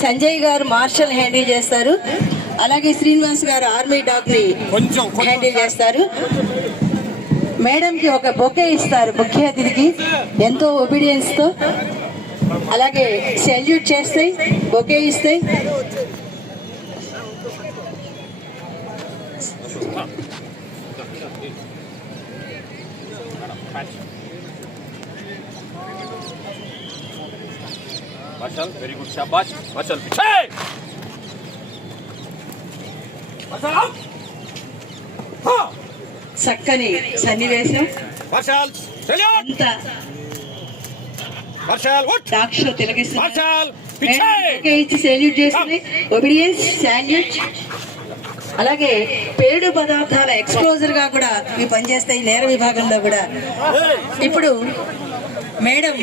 సంజయ్ గారు martial handle చేస్తారు. అలాగే శ్రీనివాస్ గారు ఆర్మీ డాగ్ని హ్యాండిల్ చేస్తారు. మేడం కి ఒక బొకే ఇస్తారు ముఖ్య అతిథికి. ఎంతో ఒబీడియన్స్తో. అలాగే సెల్యూట్ చేస్తాయి బొకే ఇస్తాయి. Marshal, very Marshal, what? Dog show తిలకిస్తున్నారు Marshal, madam piche! Bouquet ఇచ్చి సెల్యూట్ చేస్తుంది. ఒబీడియన్స్ శాల్యూట్ అలాగే పేడు పదార్థాల ఎక్స్ప్లోజర్గా కూడా ఇవి పనిచేస్తాయి నేర విభాగంలో కూడా. ఇప్పుడు మేడం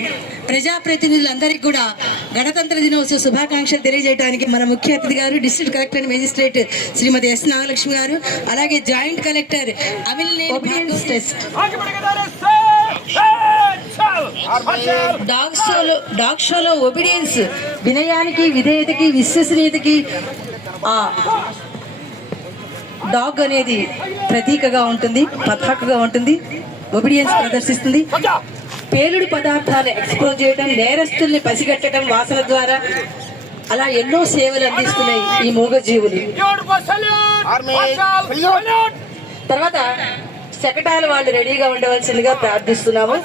ప్రజాప్రతినిధులందరికీ కూడా గణతంత్ర దినోత్సవ శుభాకాంక్షలు తెలియజేయడానికి మన ముఖ్య అతిథి గారు district collector magistrate Shrimati S Nagalakshmi garu అలాగే జాయింట్ కలెక్టర్ అమిల్ డాగ్ షోలో డాగ్ షోలో ఒబీడియన్స్ వినయానికి విధేయతకి విశ్వసనీయతకి డాగ్ అనేది ప్రతీకగా ఉంటుంది పతాకగా ఉంటుంది ఒబీడియన్స్ ప్రదర్శిస్తుంది. పేలుడు పదార్థాలు ఎక్స్పోజ్ చేయడం నేరస్తుల్ని పసిగట్టడం వాసన ద్వారా అలా ఎన్నో సేవలు అందిస్తున్నాయి ఈ మూగజీవులు! తర్వాత శకటాల వాళ్ళు రెడీగా ఉండవలసిందిగా ప్రార్థిస్తున్నాము!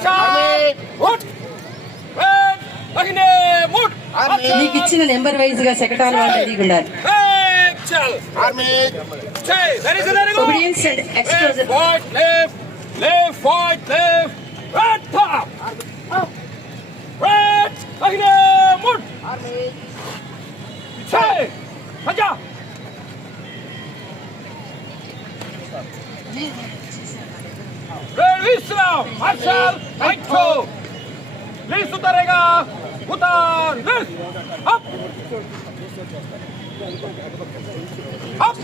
మీకు ఇచ్చిన నెంబర్ వైజ్గా శకటాల వాళ్ళు రెడీగా ఉండాలి! Obedience and Left, Red top! Red! Ahire! Mut! Army! Pichhe! Haja! Red Islam! Marshal! Right toe! List उतारेगा! उतार! List! Up! Up!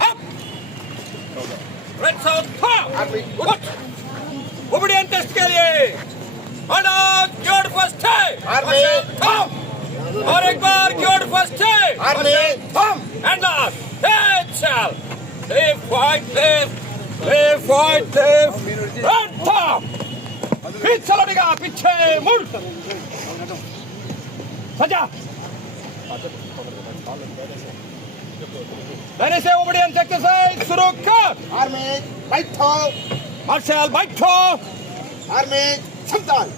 Up! Red south उठ उबड़ियन टेस्ट के लिए. फ़र्स्ट है थम और एक बार फ़र्स्ट है थम एंड लास्ट दे फाइट दे दे फाइट दे थम पीछे लड़ेगा पीछे मुड़ सजा में बैठो। मार्शल बैठो। आर में संताल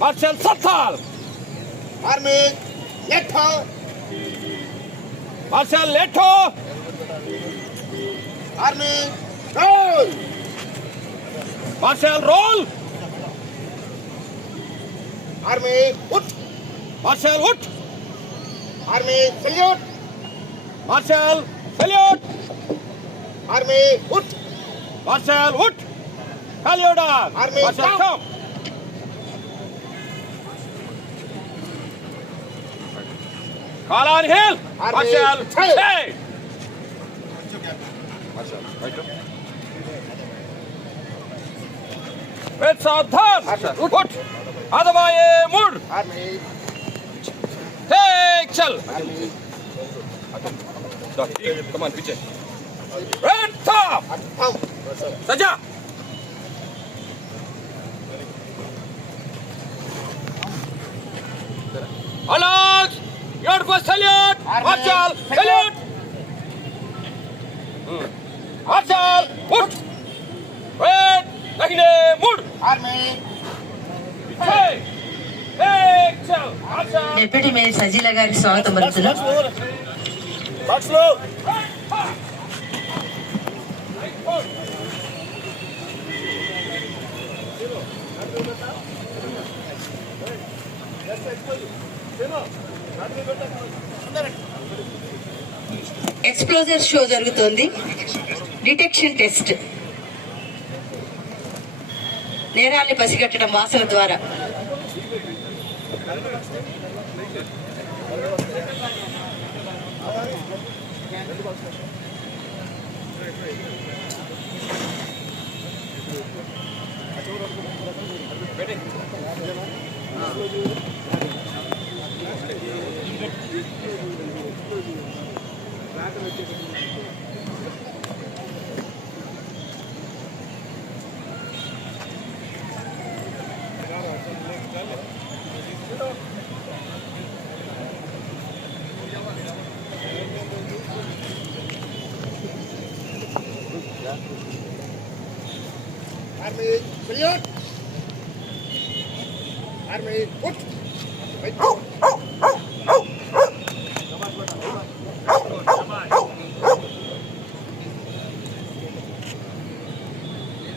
मार्शल सत्ताल आर में लेठो मार्शल लेठो आर में रोल। Martial role. आर्मी उठ। मार्शल उठ। Army salute. Marshal salute. Army उठ मार्शल उठ खाली ऑर्डर आर्मी मार्शल कम काला हिल मार्शल छे वेट सावधान उठ अदबाए मुड़ आर्मी टेक चल कमान पीछे सजा Alex, your first salute. Marshal, salute. Hmm. Marshal, put. Red, Dagine, mood. Army, Hey, hey, chal. Marshal. Deputy mayor Sajeela గారికి స్వాగతం పలుకుతున్నాం డిస్క్లోజర్ షో జరుగుతోంది. Detection test. నేరాల్ని పసిగట్టడం వాసన ద్వారా.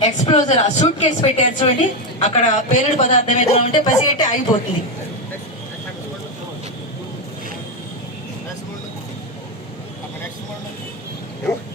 ఎక్స్ప్లోజర్ ఆ సూట్ కేసు పెట్టారు చూడండి. అక్కడ పేలుడు పదార్థం ఏదైనా ఉంటే పసిగట్టి ఆగిపోతుంది. నెక్స్ట్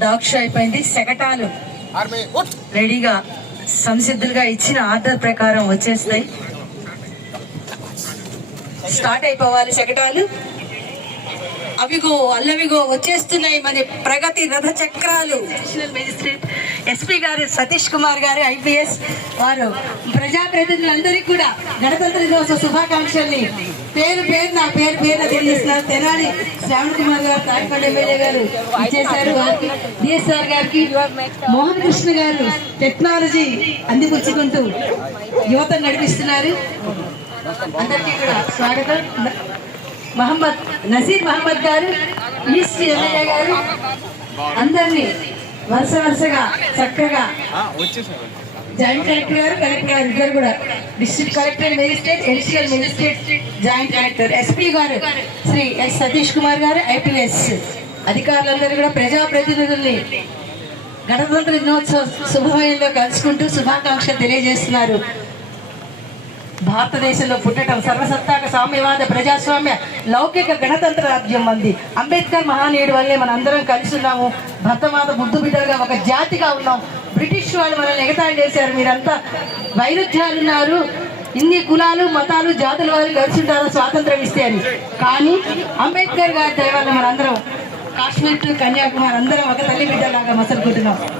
డాగ్ షో అయిపోయింది శకటాలు రెడీగా సంసిద్ధులుగా ఇచ్చిన ఆర్డర్ ప్రకారం వచ్చేస్తాయి. స్టార్ట్ అయిపోవాలి శకటాలు అవిగో అల్లవిగో వచ్చేస్తున్నాయి మన ప్రగతి రథ చక్రాలు. మేజిస్ట్రేట్ ఎస్పీ గారు సతీష్ కుమార్ గారు ఐపీఎస్ వారు ప్రజాప్రతినిధులందరికీ కూడా గణతంత్ర దినోత్సవ శుభాకాంక్షల్ని పేరు పేరు నా పేరు పేరు తెలియజేస్తున్నారు. తెనాలి శ్రావణ్ కుమార్ గారు తాటిపల్లి ఎమ్మెల్యే గారు ఇచ్చేశారు వారికి డిఎస్ఆర్ గారికి మోహన్ కృష్ణ గారు టెక్నాలజీ అందిపుచ్చుకుంటూ యువత నడిపిస్తున్నారు. అందరికీ కూడా స్వాగతం. మహమ్మద్ నసీర్ మహమ్మద్ గారు ఈస్ట్ ఎమ్మెల్యే గారు అందరినీ వరుస వరుసగా చక్కగా జాయింట్ కలెక్టర్ గారు కలెక్టర్ గారు ఇద్దరు కూడా. District collector magistrate additional magistrate joint collector. SP గారు శ్రీ ఎస్ సతీష్ కుమార్ గారు ఐపీఎస్ అధికారులందరూ కూడా ప్రజాప్రతినిధుల్ని గణతంత్ర దినోత్సవ శుభమయంలో కలుసుకుంటూ శుభాకాంక్షలు తెలియజేస్తున్నారు. భారతదేశంలో పుట్టడం సర్వసత్తాక సామ్యవాద ప్రజాస్వామ్య లౌకిక గణతంత్ర రాజ్యం అంది. అంబేద్కర్ మహానీయుడు వల్లే మన అందరం కలిసి ఉన్నాము. భర్తమాత బుద్ధు బిడ్డలుగా ఒక జాతిగా ఉన్నాం. బ్రిటిష్ వాళ్ళు మనల్ని ఎగతాళి చేశారు. మీరంతా వైరుధ్యాలు ఉన్నారు. ఇన్ని కులాలు మతాలు జాతుల వారు కలిసి ఉంటారు. స్వాతంత్రం ఇస్తే అని. కానీ అంబేద్కర్ గారి దయ వల్ల మనందరం కాశ్మీర్ టు కన్యాకుమారి అందరం ఒక తల్లి బిడ్డలాగా మసలుకుంటున్నాం.